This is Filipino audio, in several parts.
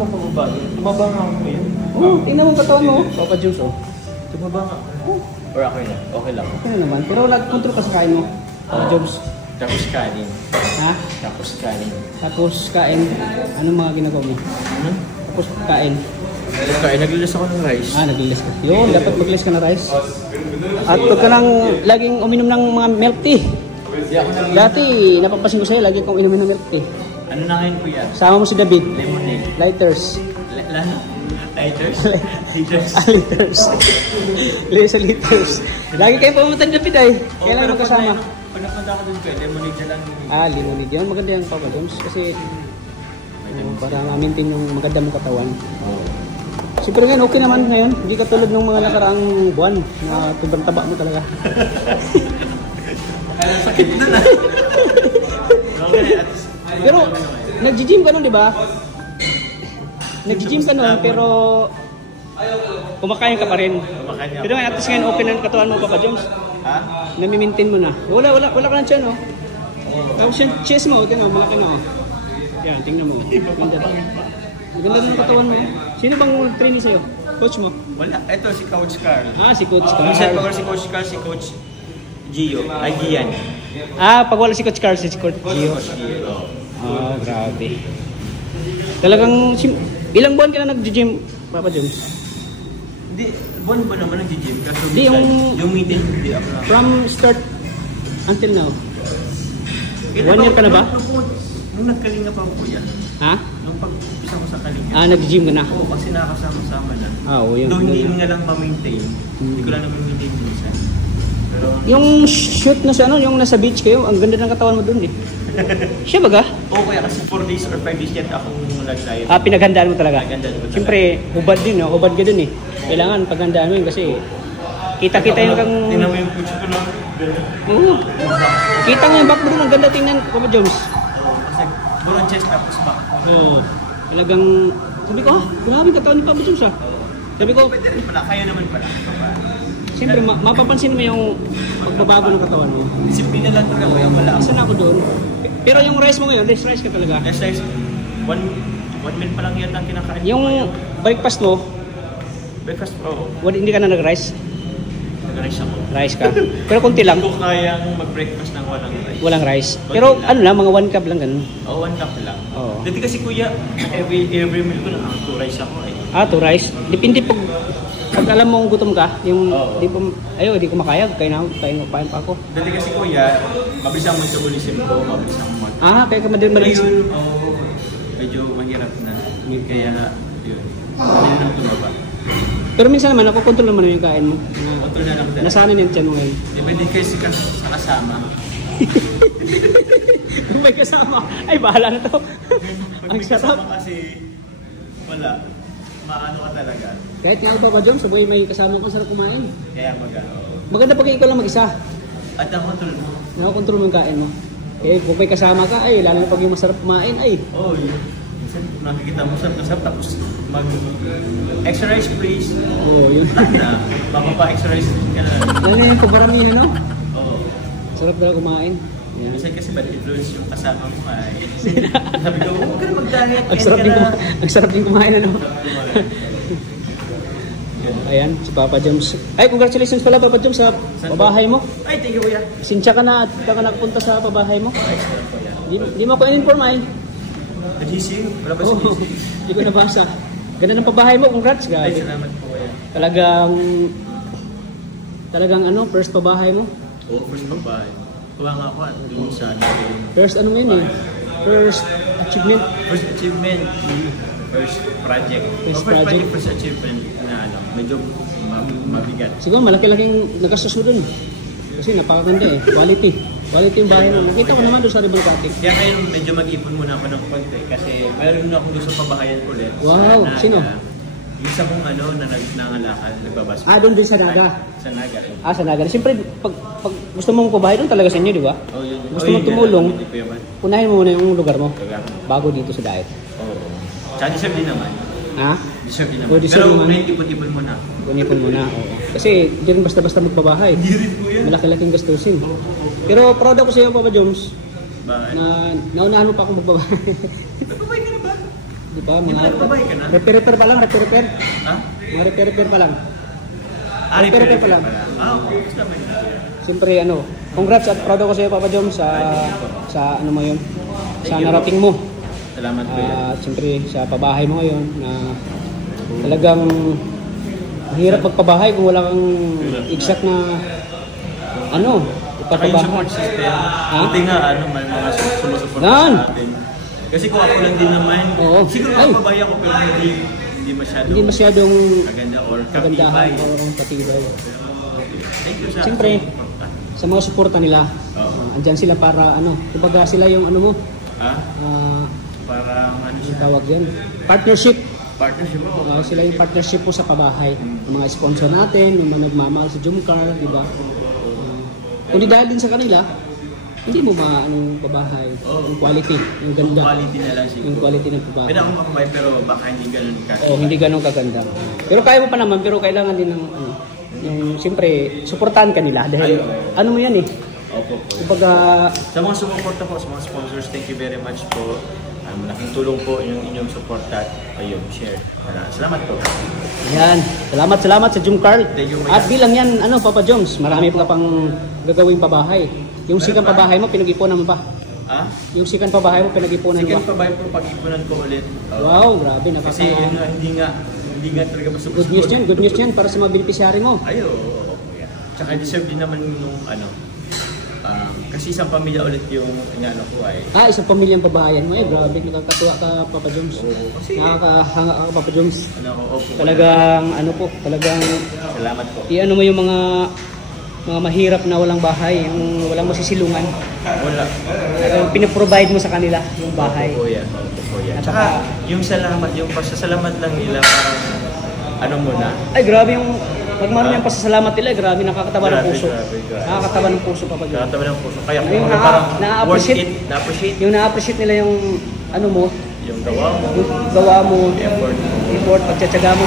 ba pababa? Tumaba nga ako ngayon. Oo, tingnan mo katawan mo. Papa Jones, oh. Tumaba nga. Or okay na? Okay lang. Okay na naman. Pero nag-control ka sa kain mo. Papa Jones. Tapos kanin. Ha? Tapos kanin. Tapos kain. Anong mga ginagawa mo? Tapos kain. Tapos kain. Naglilis ako ng rice. Naglilis ka. Yun, dapat maglilis ka na rice. At huwag ka nang laging uminom ng mga milk tea. Dati, napapasin ko sa'yo, lagi kong inumin ng milk tea. Ano na ngayon, kuya? Sama mo si David. Lemonade. Lighters. Lighters? Liters. Liters. Lagi kayo pumunta ni David ay. Kailan magkasama? Pag napunta ako dun kayo, lemonade na lang. Lemonade yun. Maganda yung Papa Jones. Kasi para ma-maintain yung maganda mong katawan. Siyempre ngayon, okay naman ngayon. Hindi katulad ng mga nakaraang buwan na sobrang taba mo talaga. Sakit na na. Pero, nag-gym ka nun, di ba? Nag-gym ka nun, pero kumakain ka pa rin. Pero at least ngayon, okay na ang katawan mo, Papa Jones. Ha? Nami-maintain mo na. Wala ka na dyan, no? Tapos yung chest mo, tingnan mo, malaki na, oh. Yan, tingnan mo. Ganda ng katawan mo. Sino bang training sa'yo? Coach mo? Wala. Ito, si Coach Carl. Si Coach Carl. Minsan pag si Coach Carl, si Coach Gio. Ay, Gian. Pag wala si Coach Carl, si Coach Gio. Grabe. Talagang, ilang buwan ka na nag-gym, Papa Jones? Hindi, buwan ba naman nag-gym? Hindi, yung meeting, hindi ako na. From start until now. 1 year ka na ba? Nung nagkalinga pa ako, kuya. Ha? Nung pag-upisa ko sa kalinga. Nag-gym ka na? Oo, kasi nakakasama-sama na. Yun. Doon hindi nga lang ma-maintain. Hindi ko lang na-maintain minsan. Pero, yung shoot na sa yung nasa beach kayo, ang ganda ng katawan mo doon eh. Siya ba ga? Oo, kaya kasi 4 days or 5 days yet akong nag-diet. Pinaghandaan mo talaga? Pinaghandaan ko talaga. Siyempre, hubad din, no? Hubad ka dun eh. Kailangan paghandaan mo yun kasi kita-kita yung kang... Tingnan mo yung puso ko na. Oo. Kita nga yung back mo dun, ang ganda tingnan, Papa Jones. Oo, kasi burang chest tapos back. Oo. Talagang, sabi ko, grabe katawan ni Papa Jones ah. Sabi ko, pwede rin pala, kaya naman pala. siyempre, mapapansin mo yung pagbabago ng katawan mo. Disiplina lang talaga, kaya wala ako. Isa na ako doon. Pero yung rice mo ngayon, rice ka talaga. Yes, rice. One meal pa lang yata ang kinakain. Yung breakfast mo, breakfast, oo. hindi ka na nag-rice? Nag-rice ako. Rice ka. Pero konti lang. Hindi ko kayang mag-breakfast ng walang rice. Walang rice. Pero ano lang, mga 1 cup lang ganun. Oo, 1 cup lang. Oo. Dati kasi kuya, every meal ko na 2 rice ako eh. 2 rice. Depende pag alam mong gutom ka, yung di ko makaya, kain pa ako. Dati kasi kuya, mabilis ang metabolism ko, mabilis ang kaya ka madaling. Ngayon, medyo mahirap na. Kaya, yun. Hindi na tumaba. Pero minsan naman, nakokontrol naman yung kain mo. Kontrol na lang dahil. Nasanay na yung tiyan mo ngayon. Depende kasi sa kasama. Kung may kasama, ay bahala na to. Pag may kasama kasi, wala. Maano ka talaga. Kahit nga Papa Jones, sabay may kasama ko, sarap kumain. Kaya Maganda pag ikaw lang mag-isa. At ang control mo. Nakakontrol mo yung kain mo. Eh, kung may kasama ka, lalo na pag yung masarap kumain, Oo, yun. Minsan nakikita mo sarap tapos mag-exercise please. Oo, yun. Mapapa-exercise ka na. Lalo yung pabaramihan, no? Oo. Sarap na kumain. Yan. Minsan kasi bad influence yung kasama mo ay. Sabi ko, huwag ka na mag-diet. Ang sarap din kumain, ano? Ayan, si Papa Jones. Ay, congratulations pala Papa Jones sa pabahay mo. Ay, thank you kuya. Sinsya ka na at ka nakapunta sa pabahay mo. Di mo ko in-inform ay. Nag-GC? Wala ba si GC? Hindi ko nabasa. Ganda ng pabahay mo, congrats. Ay, salamat po kuya. Talagang first pabahay mo? Oo, first pabahay. Kuha nga ako at dun sa first ano ngayon eh? First achievement? First achievement. First project. First achievement na medyo mabigat. Siguro malaki-laking nagastos mo dun. Kasi napakaganda eh. Quality yung bahay mo. Nakita ko naman doon sa Ribbon Cutting. Kaya ngayon medyo mag-ipon muna ako ng konti kasi meron na akong gusto pabahayan ulit. Wow! Sino? Yung isa kong na nangangalakal, nagbabas. Doon din sa Naga? Sa Naga. Sa Naga. Siyempre, pag gusto mong pabahay doon talaga sa inyo, di ba? Oh, yun. Gusto mong tumulong, unahin mo muna yung lugar mo bago dito sa diet. Oo. Tsaka deserve din naman. Deserve din naman. Pero unahin, ipon-ipon mo na. Ipon mo na, oo. Kasi hindi rin basta-basta magpabahay. Hindi rin po yan. Malaki-laking gastusin. Pero proud ako sa iyo, Papa Jones. Bakit? Na naunahan mo pa akong magbabahay. Nagbabahay ka na ba? Di ba? Di ba Mga nagbabayad ka na? repair pa lang, repair. Ha? Mga repair pa lang. Repair pa lang. Okay. Basta ba yun? Siyempre, congrats at proud ako sa iyo, Papa Jom, sa ano mo yun, sa narating mo. Salamat po yan. At siyempre, sa pabahay mo ngayon, na talagang mahirap magpabahay kung wala kang exact na Saka yung ipapabahay. support system. Buti nga, may mga sumusupport Yan. sa atin. Kasi kung ako lang din naman, Oo. siguro Ay. mapabaya ko pero hindi Hindi masyadong maganda or kagandahan kakibay. o katibay. Thank you sa Siyempre, support. sa mga suporta nila, andyan sila para kumbaga sila yung mo, Parang yung siya? tawag yan, partnership. Partnership mo. Sila yung partnership po sa pabahay. Yung mga sponsor natin, yung mga nagmamahal sa Jumcar, di ba? Kundi dahil din sa kanila, hindi mo pabahay. Yung quality, yung ganda. Quality na lang siguro. Yung quality ng pabahay. Pwede akong makabay pero baka hindi ganun ka. Hindi ganun kaganda. Pero kaya mo pa naman, pero kailangan din ng yung siyempre, suportahan ka nila dahil mo yan eh. Opo po. Kumbaga, Sa mga sumuporta po, sa mga sponsors, thank you very much po. Malaking tulong po yung inyong support at share. Salamat po. yan. Salamat sa Jumcar. Thank you, At bilang yan, Papa Joms, marami pa pang gagawing pabahay. Yung sikan pabahay mo, pinag-ipunan mo pa. Yung sikan pabahay mo, pinag-ipunan mo Second pa. pa ba po pag-ipunan ko ulit? Wow, grabe. Kasi yun nga, hindi nga talaga basta Good news yan para sa mga beneficiary mo. Ayo. Tsaka deserve din naman nung kasi isang pamilya ulit yung inano ko ay. Isang pamilyang pabahayan mo. Grabe, nakakatuwa ka, Papa Joms. Nakakahanga ka, Papa Joms. Talagang, talagang Salamat po. mo yung mga mahirap na walang bahay, yung walang masisilungan. Wala. Pinaprovide mo sa kanila yung bahay. Opo yan. At saka yung salamat, yung pasasalamat lang nila parang muna. Ay, grabe yung pagmano yung pasasalamat nila, grabe, nakakatawa ng puso. Grabe. Nakakatawa ng puso, Papa Joms. Nakakatawa ng puso. Kaya Yung parang na-appreciate. na-appreciate Yung na-appreciate nila yung mo, yung gawa mo, yung gawa mo, effort mo. pagtsatsaga mo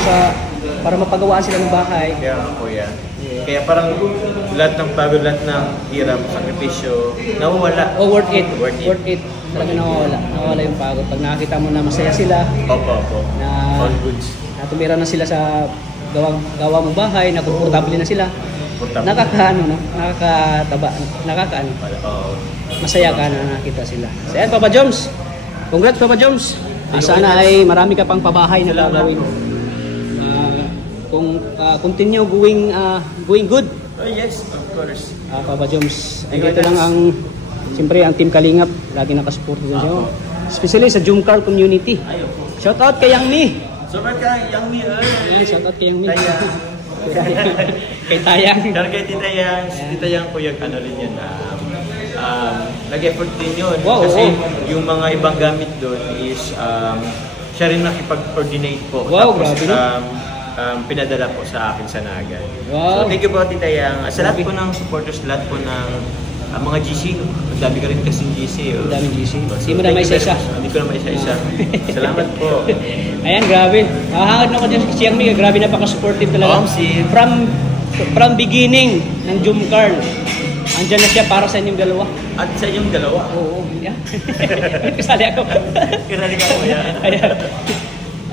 para mapagawaan sila ng bahay. Kaya ako yan. Kaya parang lahat ng pagod, lahat ng hirap, sakripisyo, nawawala. Worth it. Worth it. Talaga nawawala yung pagod. Pag nakakita mo na masaya sila, Opo. na All goods. tumira na sila sa gawa mong bahay, na komportable na sila. Nakakataba, masaya ka na nakita sila. So yan, Papa Joms. Congrats, Papa Joms. Sana ay marami ka pang pabahay na gagawin. Kung continue going good. Oh yes, of course. Papa Joms. Dito lang siyempre ang Team Kalingap, lagi nakasupport din siya. Especially sa Jumcar community. Shout out kay Yang Mi. Sobrang ka, Yang Mi. Shout out kay Yang Mi. Tayang. Kay Tayang. Pero kay Tita Yang po yung rin yun. Nag-effort din yun. Wow, Kasi yung mga ibang gamit doon is siya rin nakipag-coordinate po. Wow, Tapos, grabe no? Pinadala po sa akin sa Naga. Wow. So thank you po Tita Yang. Sa lahat po ng supporters, lahat po ng mga GC. Ang dami ka rin kasing GC. Ang daming GC. So, Hindi mo na may isa-isa. Hindi ko na may isa-isa. Salamat po. Ayan, grabe. Nakahangad na ko dyan si Yang Mi. Grabe, napaka-supportive talaga. From beginning ng Jumcar. Andyan na siya para sa inyong dalawa. At sa inyong dalawa. Oo. Yeah. Kasali ako. Kirali ka mo yan.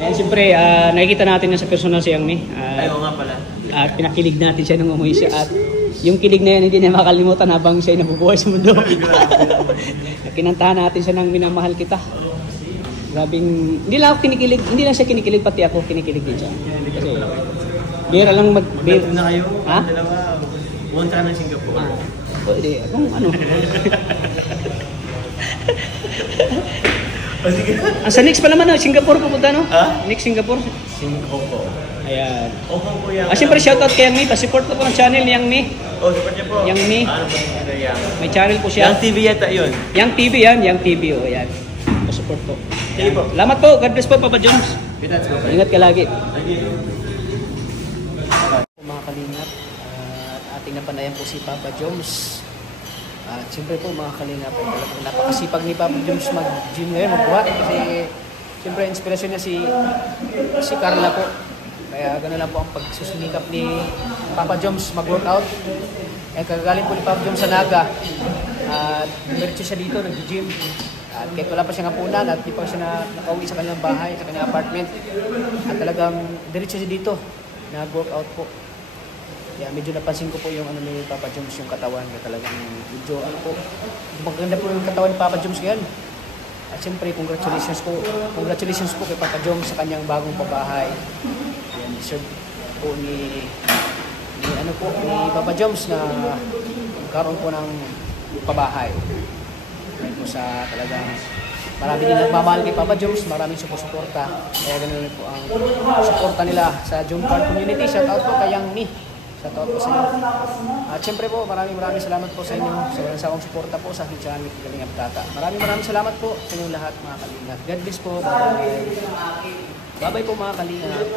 Ayan, siyempre, nakikita natin na sa personal si Yang Mi. Ayaw nga pala. At pinakilig natin siya nung umuwi siya. At yung kilig na yan, hindi niya makalimutan habang siya nabubuhay sa mundo. Kinantahan natin siya ng minamahal kita. Grabing, hindi lang siya kinikilig, pati ako kinikilig din siya. Kasi, bira lang Bira na kayo. Ha? Dalawa. Pumunta ka ng Singapore. Pwede, kung ano. Sige. Sa next pa naman, Singapore pupunta, no? Ha? Next Singapore. Singapore. Ayan. Opo po yan. Siyempre, shoutout kay Yang Mi. Pa-support po ng channel ni Yang Mi. Support niyo po. Yang Mi. Ano po sila Yang? May channel po siya. Yang TV yata yun. Yang TV yan, Yang TV. O, ayan. Pa-support po. Sige po. Salamat po. God bless po, Papa Joms. Ingat ka lagi. Mga kalingap, at ating napanayan po si Papa Joms. At siyempre po mga kalingap, talagang napakasipag ni Papa Joms mag-gym ngayon, magbuhat. Kasi siyempre inspirasyon niya si Carla po. Kaya gano'n lang po ang pagsusumikap ni Papa Joms mag-workout. Kagagaling po ni Papa Joms sa Naga. At numeritso siya dito, nag-gym. At kahit wala pa siya hapunan at di pa siya nakauwi sa kanyang bahay, sa kanyang apartment. At talagang diretso siya dito, nag-workout po. Kaya medyo napansin ko po yung ano ni Papa Joms, yung katawan niya talagang medyo ano po. Maganda po yung katawan ni Papa Joms ngayon. At siyempre, congratulations po kay Papa Joms sa kanyang bagong pabahay. Yan, deserve po ni Papa Joms na magkaroon po ng pabahay. Yan po sa talagang marami din nagmamahal kay Papa Joms, maraming suporta. Kaya ganun po ang suporta nila sa Jomcar community. Shout out po kay Yang Mi. Shout out po sa inyo. At syempre po, maraming salamat po sa inyo sa walang sawang suporta po sa aking channel, Kalingap Tata. Maraming salamat po sa inyong lahat mga kalingap. God bless po. Bye-bye. Bye-bye po mga kalingap.